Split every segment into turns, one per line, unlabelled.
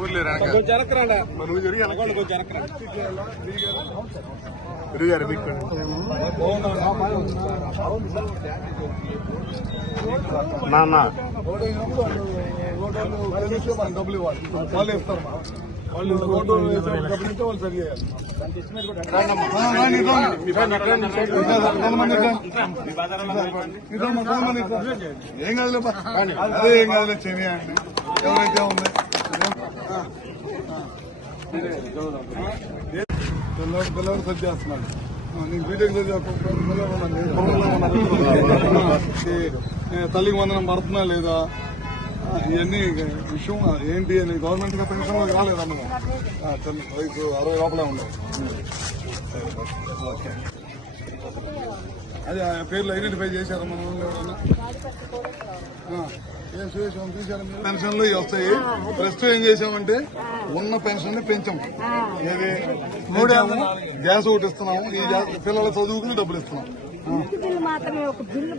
ఊర్లే రాక నువ్వు జరిగి తిరిగారు మీకు నాన్న
డబ్బులు ఇవ్వాలి వాళ్ళు ఇస్తారు వాళ్ళు వాళ్ళు సరి చేయాలి ఏం కాదులే. అదే ఏం కాదులే చెయ్యండి ఎవరైతే ఉంది పిల్లలు పిల్లలు సెట్ చేస్తున్నాడు ఆ, నీకు బీటెక్ చదివే పిల్లలు తల్లికి వందనం పడుతున్నా లేదా ఆ, ఇవన్నీ విషయం ఏంటి అని గవర్నమెంట్గా కాలేదా రాలేదమ్మా వయసు అరవై లోపలే ఉండవు ఓకే అదే ఆ పేర్లు ఐడెంటిఫై చేశారు మన ఎవరన్నా పెన్షన్లు ఇవి వస్తాయి. ప్రస్తుతం ఏం చేసామంటే ఉన్న పెన్షన్ని పెంచాం. ఏది? మూడు గ్యాస్ ఒకటి ఇస్తున్నాము. ఈ పిల్లల చదువుకుని డబ్బులు ఇస్తున్నాం.
మాత్రమే ఒక బిల్లు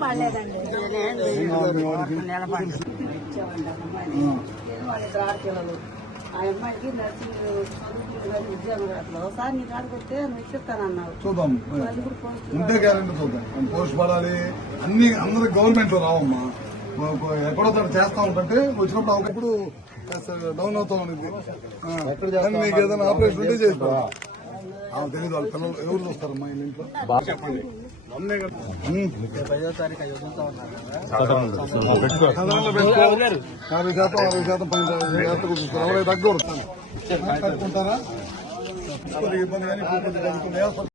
ఆ అమ్మాయికి నర్సింగ్ చదువుకుంటున్నారు ఉద్యోగం రావట్లేదు ఒకసారి నీ కాడికి వస్తే నువ్వు ఇచ్చిస్తానన్నావు
చూద్దాం. ఉంటే గ్యారెంటీ చూద్దాం. పోస్ట్ పడాలి. అన్ని అందరికి గవర్నమెంట్లో రావమ్మా. ఎక్కడో తను చేస్తా ఉంటే వచ్చినప్పుడు ఒకప్పుడు డౌన్ అవుతా ఉంది నీకు. ఏదైనా ఆపరేషన్ ఉంటే చేసుకో తెలియదు వాళ్ళ పిల్లలు ఎవరు చూస్తారమ్మా ఇంట్లో? చెప్పండి యాభై శాతం అరవై శాతం పని తగ్గకూడదు కట్టుకుంటారా? ఇబ్బంది కానీ.